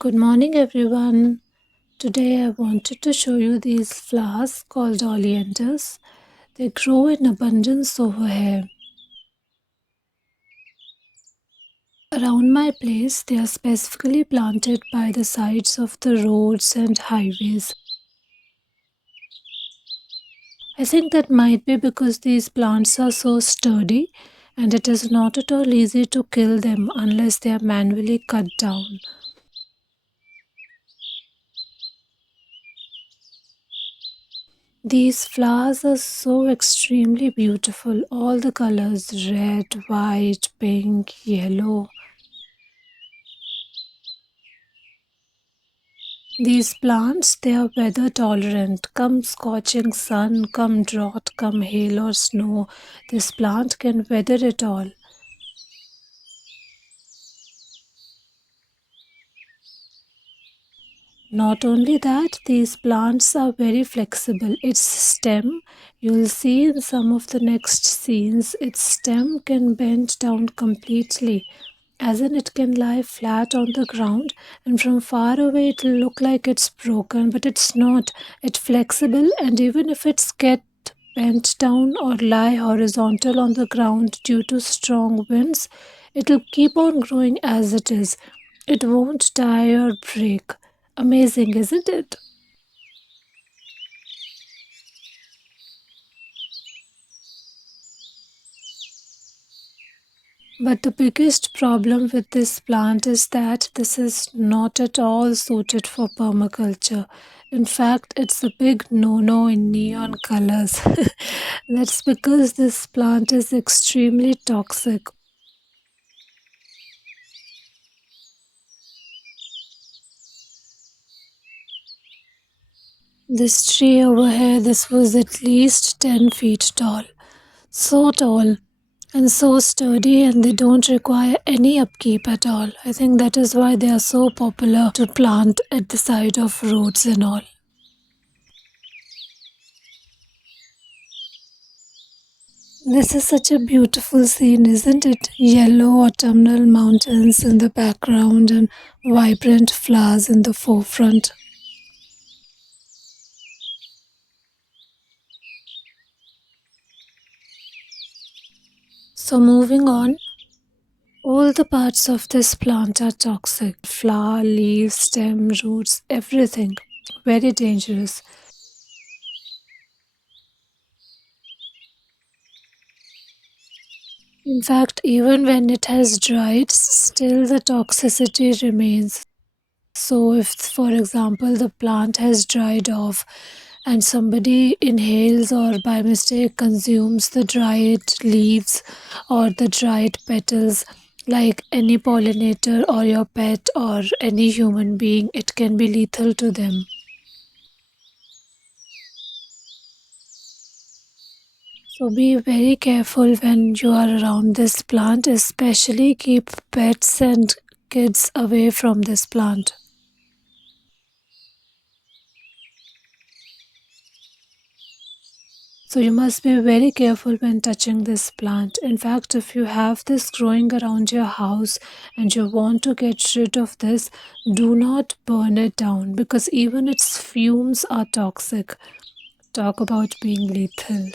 Good morning, everyone. Today I wanted to show you these flowers called Oleanders. They grow in abundance over here. Around my place, they are specifically planted by the sides of the roads and highways. I think that might be because these plants are so sturdy and it is not at all easy to kill them unless they are manually cut down. These flowers are so extremely beautiful. All the colors red, white, pink, yellow. These plants, they are weather tolerant. Come scorching sun, come drought, come hail or snow. This plant can weather it all. Not only that, these plants are very flexible. Its stem, you'll see in some of the next scenes, its stem can bend down completely, as in it can lie flat on the ground, and from far away it'll look like it's broken, but it's not. It's flexible, and even if it's get bent down or lie horizontal on the ground due to strong winds, it'll keep on growing as it is. It won't die or break. Amazing, isn't it? But the biggest problem with this plant is that this is not at all suited for permaculture. In fact, it's a big no-no in neon colors. That's because this plant is extremely toxic. This tree over here, this was at least 10 feet tall. So tall and so sturdy, and they don't require any upkeep at all. I think that is why they are so popular to plant at the side of roads and all. This is such a beautiful scene, isn't it? Yellow autumnal mountains in the background and vibrant flowers in the forefront. So, moving on, all the parts of this plant are toxic: flower, leaves, stem, roots, everything. Very dangerous. In fact, even when it has dried, still the toxicity remains. So, if, for example, the plant has dried off and somebody inhales or by mistake consumes the dried leaves or the dried petals, like any pollinator or your pet or any human being, it can be lethal to them. So be very careful when you are around this plant, especially keep pets and kids away from this plant. So you must be very careful when touching this plant. In fact, if you have this growing around your house and you want to get rid of this, do not burn it down because even its fumes are toxic. Talk about being lethal.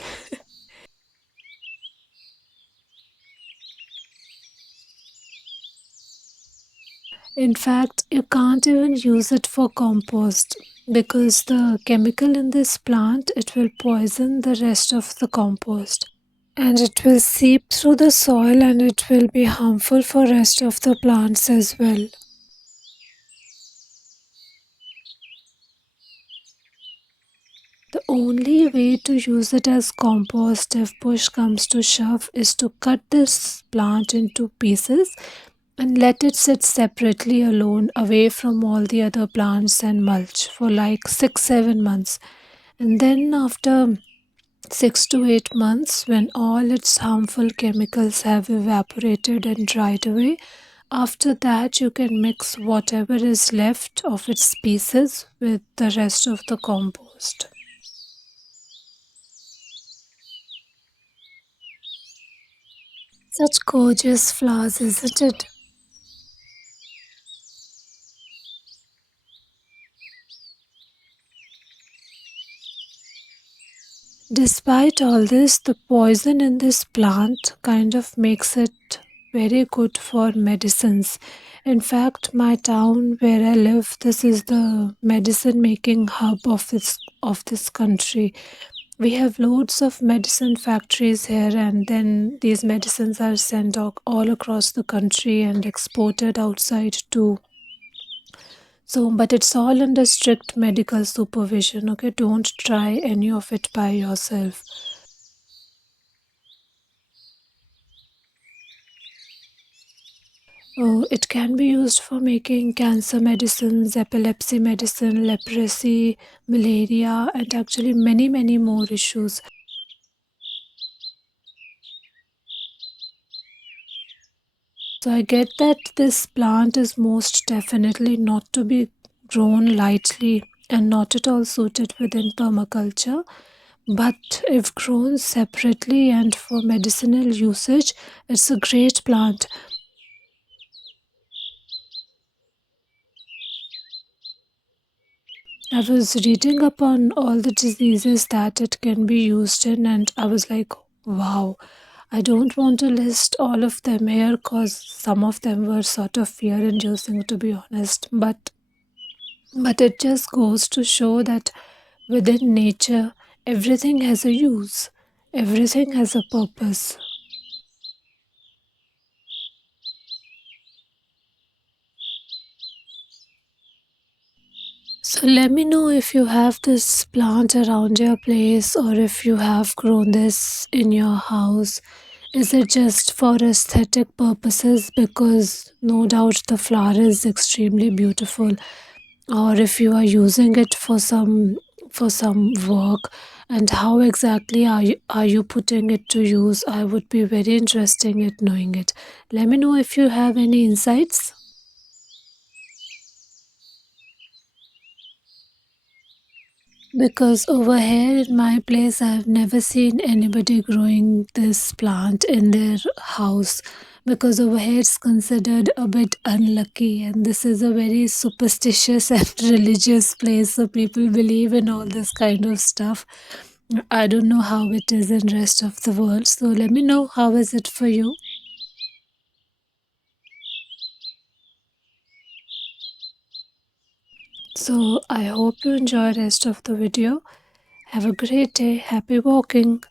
In fact, you can't even use it for compost because the chemical in this plant, it will poison the rest of the compost, and it will seep through the soil and it will be harmful for rest of the plants as well. The only way to use it as compost if push comes to shove is to cut this plant into pieces and let it sit separately alone away from all the other plants and mulch for like 6 7 months. And then after 6 to 8 months, when all its harmful chemicals have evaporated and dried away, after that you can mix whatever is left of its pieces with the rest of the compost. Such gorgeous flowers, isn't it? Despite all this, the poison in this plant kind of makes it very good for medicines. In fact, my town where I live, this is the medicine making hub of this country. We have loads of medicine factories here, and then these medicines are sent all across the country and exported outside too. So, but it's all under strict medical supervision. Okay, don't try any of it by yourself. Oh, it can be used for making cancer medicines, epilepsy medicine, leprosy, malaria, and actually many, many more issues. So I get that this plant is most definitely not to be grown lightly and not at all suited within permaculture. But if grown separately and for medicinal usage, it's a great plant. I was reading up on all the diseases that it can be used in, and I was like, wow, I don't want to list all of them here because some of them were sort of fear inducing, to be honest. But it just goes to show that within nature, everything has a use, everything has a purpose. So let me know if you have this plant around your place or if you have grown this in your house. Is it just for aesthetic purposes? Because no doubt the flower is extremely beautiful. Or if you are using it for some work, and how exactly are you putting it to use? I would be very interested in knowing it. Let me know if you have any insights. Because over here in my place, I've never seen anybody growing this plant in their house. Because over here it's considered a bit unlucky, and this is a very superstitious and religious place, so people believe in all this kind of stuff. I don't know how it is in rest of the world, so let me know how is it for you. So I hope you enjoy rest of the video. Have a great day. Happy walking.